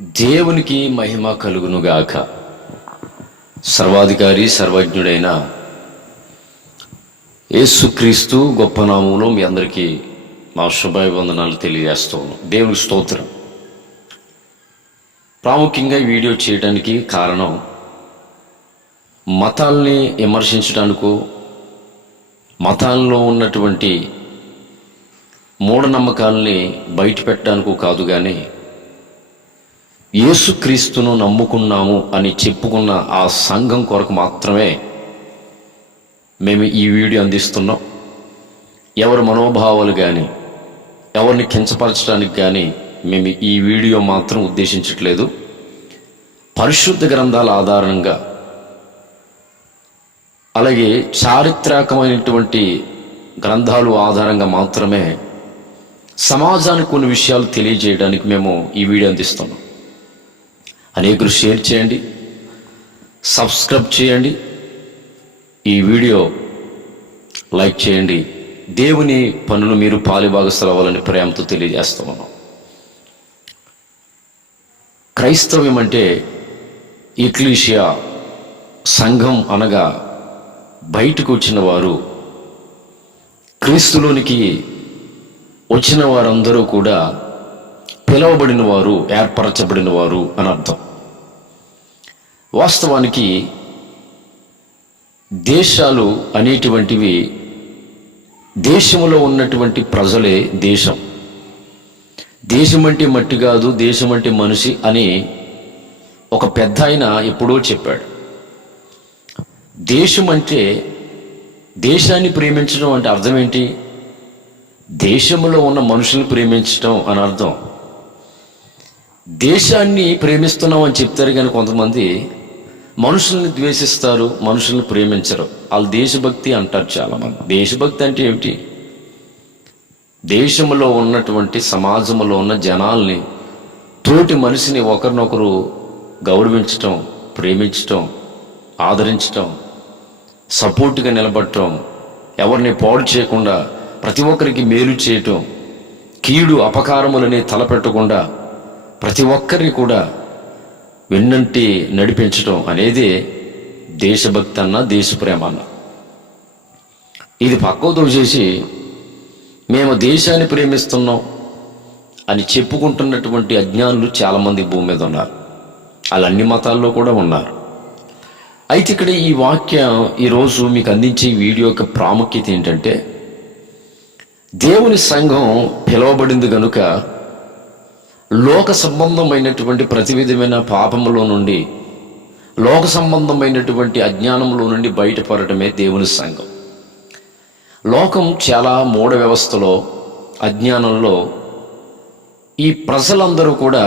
దేవునికి మహిమ కలుగునుగాక. సర్వాధికారి సర్వజ్ఞుడైన యేసుక్రీస్తు గొప్ప నామంలో మీ అందరికీ మా శుభాభివందనాలు తెలియజేస్తాను. దేవునికి స్తోత్రం. ప్రాముఖ్యంగా ఈ వీడియో చేయడానికి కారణం మతాల్ని విమర్శించడానికో మతాల్లో ఉన్నటువంటి మూఢనమ్మకాలని బయట పెట్టడానికో కాదు, కానీ యేసుక్రీస్తును నమ్ముకున్నాము అని చెప్పుకున్న ఆ సంఘం కొరకు మాత్రమే మేము ఈ వీడియో అందిస్తున్నాం. ఎవరి మనోభావాలు కానీ ఎవరిని కించపరచడానికి కానీ మేము ఈ వీడియో మాత్రం ఉద్దేశించట్లేదు. పరిశుద్ధ గ్రంథాల ఆధారంగా అలాగే చారిత్రకమైనటువంటి గ్రంథాలు ఆధారంగా మాత్రమే సమాజానికి కొన్ని విషయాలు తెలియజేయడానికి మేము ఈ వీడియో అందిస్తున్నాం. అనేకులు షేర్ చేయండి, సబ్స్క్రైబ్ చేయండి, ఈ వీడియో లైక్ చేయండి. దేవుని పనులు మీరు పాలిభాగస్తులు అవ్వాలని ప్రేమతో తెలియజేస్తా ఉన్నాం. క్రైస్తవ్యం అంటే ఎక్లీషియా, సంఘం అనగా బయటకు వచ్చిన వారు, క్రీస్తులోనికి వచ్చిన వారందరూ కూడా పిలువబడిన వారు, ఏర్పరచబడిన వారు అని అర్థం. వాస్తవానికి దేశాలు అనేటువంటివి దేశంలో ఉన్నటువంటి ప్రజలే దేశం. దేశం అంటే మట్టి కాదు, దేశం అంటే మనిషి అని ఒక పెద్ద ఆయన ఎప్పుడో చెప్పాడు. దేశం అంటే దేశాన్ని ప్రేమించడం అంటే అర్థం ఏంటి? దేశంలో ఉన్న మనుషుల్ని ప్రేమించడం అని అర్థం. దేశాన్ని ప్రేమిస్తున్నాం అని చెప్తారు, కానీ కొంతమంది మనుషుల్ని ద్వేషిస్తారు, మనుషుల్ని ప్రేమించరు. వాళ్ళు దేశభక్తి అంటారు చాలామంది. దేశభక్తి అంటే ఏమిటి? దేశంలో ఉన్నటువంటి సమాజంలో ఉన్న జనాల్ని, తోటి మనిషిని ఒకరినొకరు గౌరవించటం, ప్రేమించటం, ఆదరించటం, సపోర్ట్గా నిలబడటం, ఎవరిని పాడు చేయకుండా ప్రతి ఒక్కరికి మేలు చేయటం, కీడు అపకారములని తలపెట్టకుండా ప్రతి ఒక్కరిని కూడా వెన్నంటి నడిపించడం అనేది దేశభక్తి అన్న, దేశప్రేమ అన్న. ఇది పక్కతో చేసి మేము దేశాన్ని ప్రేమిస్తున్నాం అని చెప్పుకుంటున్నటువంటి అజ్ఞానులు చాలామంది భూమి మీద ఉన్నారు. వాళ్ళు అన్ని మతాల్లో కూడా ఉన్నారు. అయితే ఇక్కడ ఈ వాక్యం ఈరోజు మీకు అందించే వీడియో యొక్క ప్రాముఖ్యత ఏంటంటే, దేవుని సంఘం పిలువబడింది కనుక లోక సంబంధమైనటువంటి ప్రతి విధమైన పాపములో నుండి, లోక సంబంధమైనటువంటి అజ్ఞానంలో నుండి బయటపడటమే దేవుని సంఘం. లోకం చాలా మూఢ వ్యవస్థలో, అజ్ఞానంలో ఈ ప్రజలందరూ కూడా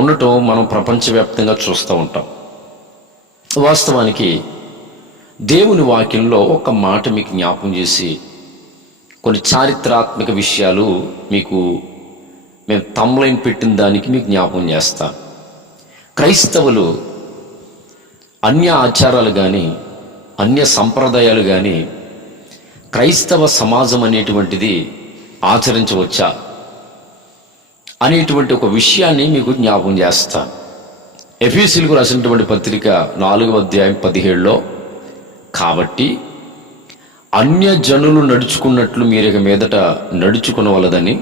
ఉండటం మనం ప్రపంచవ్యాప్తంగా చూస్తూ ఉంటాం. వాస్తవానికి దేవుని వాక్యంలో ఒక మాట మీకు జ్ఞాపకం చేసి కొన్ని చారిత్రాత్మక విషయాలు మీకు మేము తమ్లైన్ పెట్టిన దానికి మీకు జ్ఞాపకం చేస్తాను. క్రైస్తవులు అన్య ఆచారాలు కానీ అన్య సంప్రదాయాలు కానీ క్రైస్తవ సమాజం అనేటువంటిది ఆచరించవచ్చా అనేటువంటి ఒక విషయాన్ని మీకు జ్ఞాపకం చేస్తాను. ఎఫెసీయులకు రాసినటువంటి పత్రిక 4వ అధ్యాయం 17లో, కాబట్టి అన్య జనులు నడుచుకున్నట్లు మీరిక మీదట నడుచుకునవలదని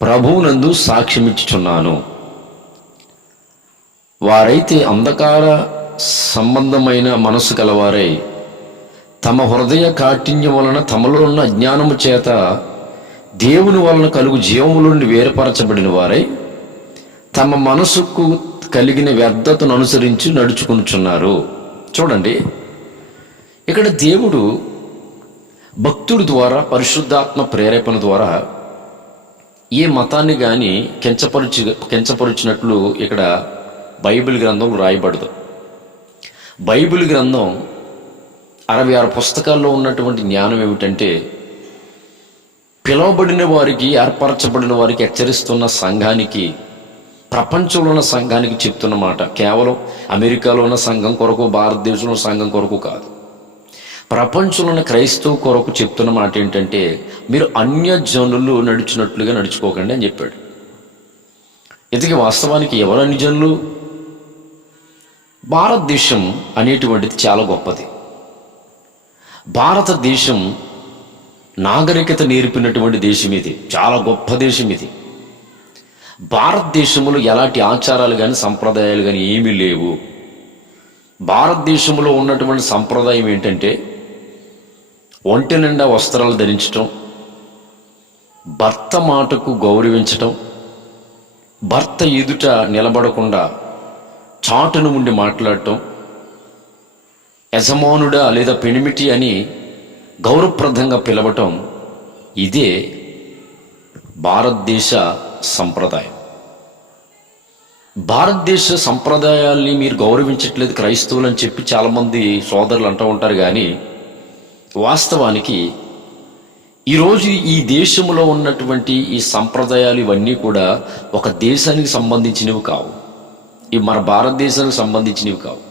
ప్రభువునందు సాక్ష్యమిచ్చుచున్నాను. వారైతే అంధకార సంబంధమైన మనసు కలవారై తమ హృదయ కాఠిన్యం వలన తమలో ఉన్న అజ్ఞానము చేత దేవుని వలన కలుగు జీవముల నుండి వేరుపరచబడిన వారై తమ మనసుకు కలిగిన వ్యర్థతను అనుసరించి నడుచుకునుచున్నారు. చూడండి, ఇక్కడ దేవుడు భక్తుడి ద్వారా, పరిశుద్ధాత్మ ప్రేరేపణ ద్వారా ఏ మతాన్ని కానీ కించపరిచినట్లు ఇక్కడ బైబిల్ గ్రంథం రాయబడదు. బైబిల్ గ్రంథం 66 పుస్తకాల్లో ఉన్నటువంటి జ్ఞానం ఏమిటంటే, పిలువబడిన వారికి, ఏర్పరచబడిన వారికి హెచ్చరిస్తున్న సంఘానికి, ప్రపంచంలో ఉన్న సంఘానికి చెప్తున్న మాట కేవలం అమెరికాలో ఉన్న సంఘం కొరకు, భారతదేశంలో ఉన్న సంఘం కొరకు కాదు. ప్రపంచంలో ఉన్న క్రైస్తవ కొరకు చెప్తున్న మాట ఏంటంటే, మీరు అన్య జనులు నడిచినట్లుగా నడుచుకోకండి అని చెప్పాడు. ఇంతకీ వాస్తవానికి ఎవరు అన్యజనులు? భారతదేశం అనేటువంటిది చాలా గొప్పది. భారతదేశం నాగరికత నేర్పినటువంటి దేశం ఇది. చాలా గొప్ప దేశం ఇది. భారతదేశంలో ఎలాంటి ఆచారాలు కానీ సంప్రదాయాలు కానీ ఏమీ లేవు. భారతదేశంలో ఉన్నటువంటి సంప్రదాయం ఏంటంటే ఒంటి నిండా వస్త్రాలు ధరించటం, భర్త మాటకు గౌరవించటం, భర్త ఎదుట నిలబడకుండా చాటును ఉండి మాట్లాడటం, యజమానుడా లేదా పెనిమిటి అని గౌరవప్రదంగా పిలవటం, ఇదే భారతదేశ సంప్రదాయం. భారతదేశ సంప్రదాయాల్ని మీరు గౌరవించట్లేదు క్రైస్తవులు అని చెప్పి చాలామంది సోదరులు అంటూ ఉంటారు. కానీ వాస్తవానికి ఈరోజు ఈ దేశంలో ఉన్నటువంటి ఈ సంప్రదాయాలు ఇవన్నీ కూడా ఒక దేశానికి సంబంధించినవి కావు. ఇవి మన భారతదేశానికి సంబంధించినవి కావు.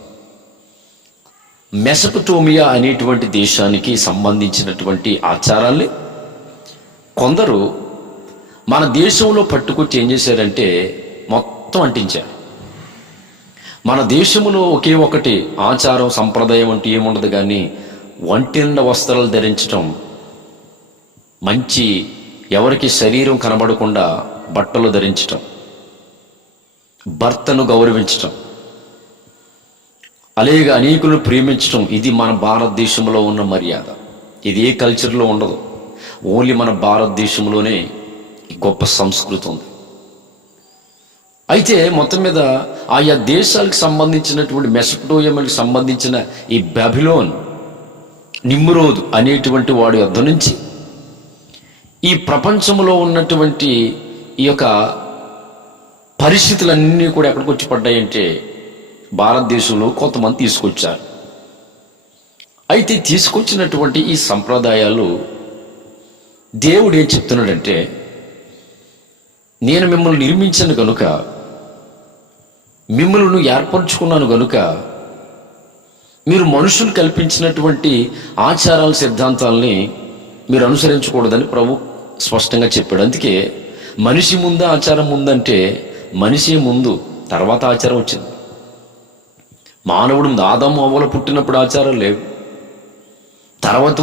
మెసపటోమియా అనేటువంటి దేశానికి సంబంధించినటువంటి ఆచారాల్ని కొందరు మన దేశంలో పట్టుకొచ్చి ఏం చేశారంటే మొత్తం అంటించారు. మన దేశంలో ఒకే ఒకటి ఆచారం సంప్రదాయం అంటూ ఏముండదు. కానీ ఒంటిండ వస్త్రాలు ధరించటం, మంచి ఎవరికి శరీరం కనబడకుండా బట్టలు ధరించటం, భర్తను గౌరవించటం, అలాగే అనేకులను ప్రేమించటం, ఇది మన భారతదేశంలో ఉన్న మర్యాద. ఇది ఏ కల్చర్లో ఉండదు. ఓన్లీ మన భారతదేశంలోనే గొప్ప సంస్కృతి ఉంది. అయితే మొత్తం మీద ఆయా దేశాలకు సంబంధించినటువంటి మెసపటోమియాకి సంబంధించిన ఈ బబిలోన్, నిమ్రోదు అనేటువంటి వాడి వద్ద నుంచి ఈ ప్రపంచంలో ఉన్నటువంటి ఈ యొక్క పరిస్థితులన్నీ కూడా ఎక్కడికి వచ్చి పడ్డాయంటే భారతదేశంలో కొంతమంది తీసుకొచ్చారు. అయితే తీసుకొచ్చినటువంటి ఈ సంప్రదాయాలు దేవుడు ఏం చెప్తున్నాడంటే, నేను మిమ్మల్ని నిర్మించాను కనుక, మిమ్మల్ని ఏర్పరచుకున్నాను కనుక మీరు మనుషులు కల్పించినటువంటి ఆచారాల సిద్ధాంతాలని మీరు అనుసరించకూడదని ప్రభు స్పష్టంగా చెప్పాడు. అందుకే మనిషి ముందు ఆచారం ముందంటే మనిషి ముందు, తర్వాత ఆచారం వచ్చింది. మానవుడు ఆదాము అవ్వలు పుట్టినప్పుడు ఆచారం లేవు. తర్వాత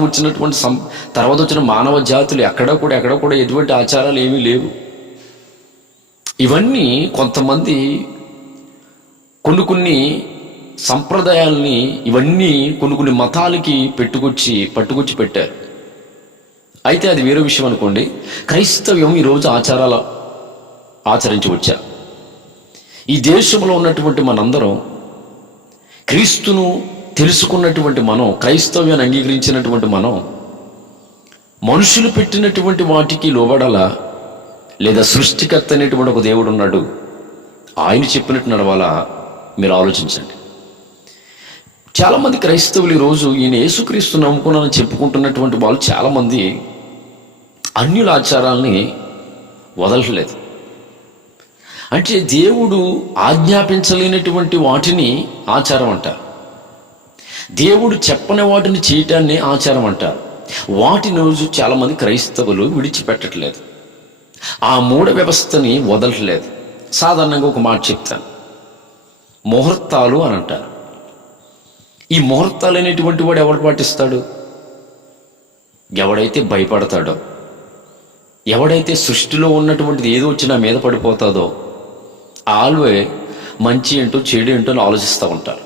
వచ్చిన మానవ జాతులు ఎక్కడ కూడా ఎటువంటి ఆచారాలు ఏమీ లేవు. ఇవన్నీ కొంతమంది కొన్ని సంప్రదాయాల్ని, ఇవన్నీ కొన్ని మతాలకి పట్టుకొచ్చి పెట్టారు. అయితే అది వేరే విషయం అనుకోండి. క్రైస్తవ్యం ఈరోజు ఆచారాలు ఆచరించి వచ్చారు. ఈ దేశంలో ఉన్నటువంటి మనందరం క్రీస్తును తెలుసుకున్నటువంటి మనం, క్రైస్తవ్యాన్ని అంగీకరించినటువంటి మనం, మనుషులు పెట్టినటువంటి వాటికి లోబడాలా, లేదా సృష్టికర్త అనేటువంటి ఒక దేవుడు ఉన్నాడు, ఆయన చెప్పినట్టు నడవాలా? మీరు ఆలోచించండి. చాలామంది క్రైస్తవులు ఈరోజు ఈయన యేసుక్రీస్తు నమ్ముకున్నానని చెప్పుకుంటున్నటువంటి వాళ్ళు చాలామంది అన్యుల ఆచారాల్ని వదలట్లేదు. అంటే దేవుడు ఆజ్ఞాపించలేనటువంటి వాటిని ఆచారం అంటారు. దేవుడు చెప్పని వాటిని చేయటాన్ని ఆచారం అంటారు. వాటిని రోజు చాలామంది క్రైస్తవులు విడిచిపెట్టట్లేదు. ఆ మూఢ వ్యవస్థని వదలట్లేదు. సాధారణంగా ఒక మాట చెప్తాను, ముహూర్తాలు అని అంటారు. ఈ ముహూర్తాలు అనేటువంటి వాడు ఎవరు పాటిస్తాడు? ఎవడైతే భయపడతాడో, ఎవడైతే సృష్టిలో ఉన్నటువంటిది ఏదో వచ్చినా మీద పడిపోతాదో ఆల్వే మంచి ఏంటో చెడు ఏంటో అని ఆలోచిస్తూ ఉంటారు.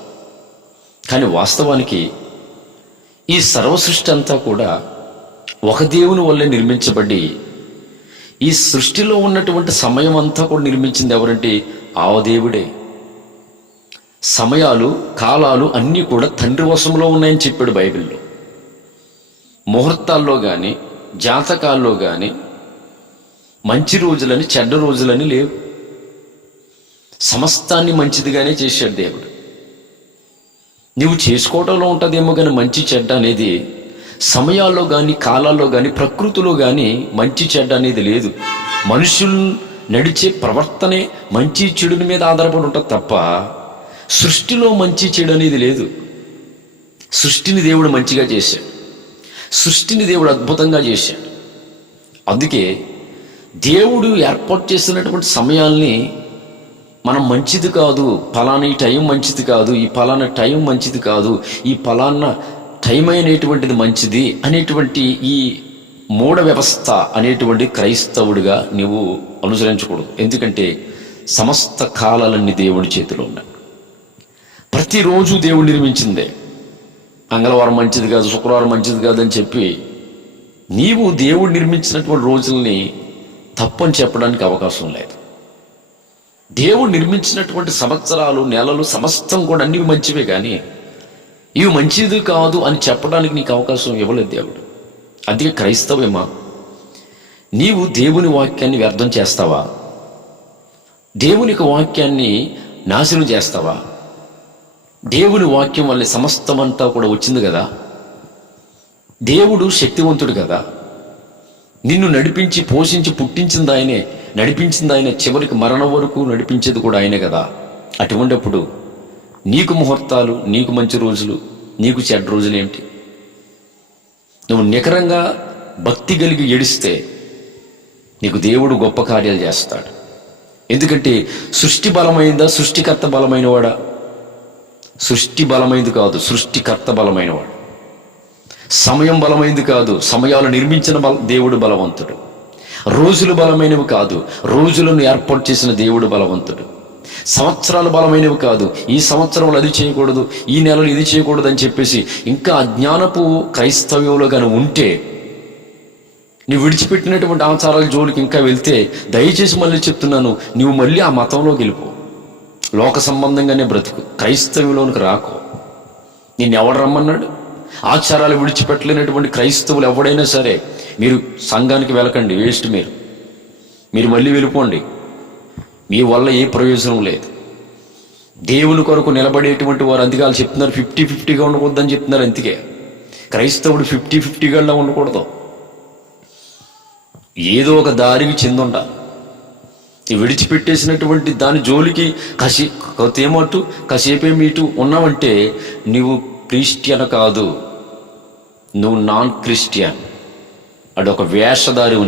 కానీ వాస్తవానికి ఈ సర్వ సృష్టి అంతా కూడా ఒక దేవుని వల్లే నిర్మించబడి, ఈ సృష్టిలో ఉన్నటువంటి సమయం అంతా కూడా నిర్మించింది ఎవరంటే ఆ దేవుడే. సమయాలు, కాలాలు అన్నీ కూడా తండ్రి వశంలో ఉన్నాయని చెప్పాడు బైబిల్లో. ముహూర్తాల్లో కానీ జాతకాల్లో కానీ మంచి రోజులని చెడ్డ రోజులని లేవు. సమస్తాన్ని మంచిదిగానే చేశాడు దేవుడు. నువ్వు చేసుకోవడంలో ఉంటుందేమో కానీ మంచి చెడ్డ అనేది సమయాల్లో కానీ కాలాల్లో కానీ ప్రకృతిలో కానీ మంచి చెడ్డ అనేది లేదు. మనుషులు నడిచే ప్రవర్తనే మంచి చెడుని మీద ఆధారపడి ఉంటుంది తప్ప సృష్టిలో మంచి చెడు అనేది లేదు. సృష్టిని దేవుడు మంచిగా చేశాడు. సృష్టిని దేవుడు అద్భుతంగా చేశాడు. అందుకే దేవుడు ఏర్పాటు చేసినటువంటి సమయాల్ని మనం మంచిది కాదు, ఫలానా ఈ టైం మంచిది కాదు, ఈ ఫలానా టైం మంచిది కాదు, ఈ ఫలానా టైం అనేటువంటిది మంచిది అనేటువంటి ఈ మూఢ వ్యవస్థ అనేటువంటి క్రైస్తవుడిగా నీవు అనుసరించకూడదు. ఎందుకంటే సమస్త కాలాలన్నీ దేవుడి చేతిలో ఉన్నాయి. ప్రతిరోజు దేవుడు నిర్మించిందే. మంగళవారం మంచిది కాదు, శుక్రవారం మంచిది కాదు అని చెప్పి నీవు దేవుడు నిర్మించినటువంటి రోజుల్ని తప్పని చెప్పడానికి అవకాశం లేదు. దేవుడు నిర్మించినటువంటి సంవత్సరాలు, నెలలు, సమస్తం కూడా అన్ని మంచివే, కానీ ఇవి మంచిది కాదు అని చెప్పడానికి నీకు అవకాశం ఇవ్వలేదు దేవుడు. అందుకే క్రైస్తవేమా, నీవు దేవుని వాక్యాన్ని వ్యర్థం చేస్తావా? దేవుని వాక్యాన్ని నాశనం చేస్తావా? దేవుని వాక్యం వల్ల సమస్తమంతా కూడా వచ్చింది కదా. దేవుడు శక్తివంతుడు కదా. నిన్ను నడిపించి పోషించి పుట్టించింది ఆయనే, నడిపించింది ఆయనే, చివరికి మరణం వరకు నడిపించేది కూడా ఆయనే కదా. అటువంటిప్పుడు నీకు ముహూర్తాలు, నీకు మంచి రోజులు, నీకు చెడ్డ రోజులు ఏమిటి? నువ్వు నికరంగా భక్తి కలిగి ఏడిస్తే నీకు దేవుడు గొప్ప కార్యాలు చేస్తాడు. ఎందుకంటే సృష్టి బలమైందా, సృష్టికర్త బలమైనవాడా? సృష్టి బలమైంది కాదు, సృష్టికర్త బలమైనవాడు. సమయం బలమైంది కాదు, సమయాలు నిర్మించిన దేవుడు బలవంతుడు. రోజులు బలమైనవి కాదు, రోజులను ఏర్పాటు చేసిన దేవుడు బలవంతుడు. సంవత్సరాలు బలమైనవి కాదు, ఈ సంవత్సరంలో అది చేయకూడదు, ఈ నెలలో ఇది చేయకూడదు అని చెప్పేసి ఇంకా అజ్ఞానపు క్రైస్తవ్యంలో కానీ ఉంటే, నీవు విడిచిపెట్టినటువంటి ఆచారాల జోలికి ఇంకా వెళ్తే, దయచేసి మళ్ళీ చెప్తున్నాను, నీవు మళ్ళీ ఆ మతంలోకి వెళ్ళిపో. లోక సంబంధంగానే బ్రతుకు, క్రైస్తవ్యంలోనికి రాకో. నిన్ను ఎవడు రమ్మన్నాడు? ఆచారాలు విడిచిపెట్టలేనటువంటి క్రైస్తవులు ఎవడైనా సరే మీరు సంఘానికి వెళ్ళకండి, వేస్ట్. మీరు మళ్ళీ వెళ్ళిపోండి. మీ వల్ల ఏ ప్రయోజనం లేదు. దేవుని కొరకు నిలబడేటువంటి వారు అందుకే వాళ్ళు చెప్తున్నారు 50-50గా ఉండకూడదని చెప్తున్నారు. అందుకే క్రైస్తవుడు 50-50గా ఉండకూడదు. ఏదో ఒక దారికి చెందుండాలి. విడిచిపెట్టేసినటువంటి దాని జోలికి ఏమట్టు కాసేపేమి ఇటు ఉన్నావంటే నువ్వు క్రిస్టియన్ కాదు, నువ్వు నాన్ క్రిస్టియన్. అదొక వేషధారివు.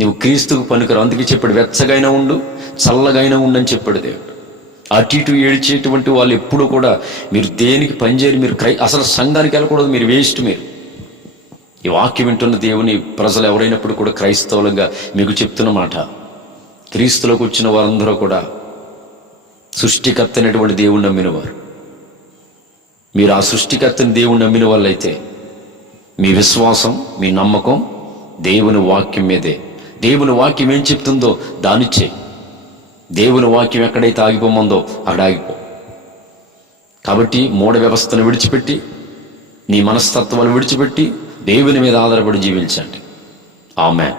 నువ్వు క్రీస్తుకు పనికిరావు. అందుకే చెప్పాడు, వెచ్చగైనా ఉండు, చల్లగైనా ఉండు అని చెప్పాడు దేవుడు. అటు ఇటు ఏడ్చేటువంటి వాళ్ళు ఎప్పుడు కూడా మీరు దేనికి పనిచేయరు. మీరు అసలు సంఘానికి వెళ్ళకూడదు, మీరు వేస్ట్. మీరు ఈ వాక్యం వింటున్న దేవుని ప్రజలు ఎవరైనప్పుడు కూడా క్రైస్తవులుగా మీకు చెప్తున్న మాట, క్రీస్తులోకి వచ్చిన వారందరూ కూడా సృష్టికర్త అయినటువంటి దేవుణ్ణి నమ్మినవారు. మీరు ఆ సృష్టికర్తని దేవుణ్ణి నమ్మిన వాళ్ళైతే మీ విశ్వాసం, మీ నమ్మకం దేవుని వాక్యం మీదే. దేవుని వాక్యం ఏం చెప్తుందో దాన్ని చేయి. దేవుని వాక్యం ఎక్కడైతే ఆగిపోమందో అక్కడ ఆగిపో. కాబట్టి మూఢ వ్యవస్థను విడిచిపెట్టి, నీ మనస్తత్వాన్ని విడిచిపెట్టి దేవుని మీద ఆధారపడి జీవించండి. ఆమేన్.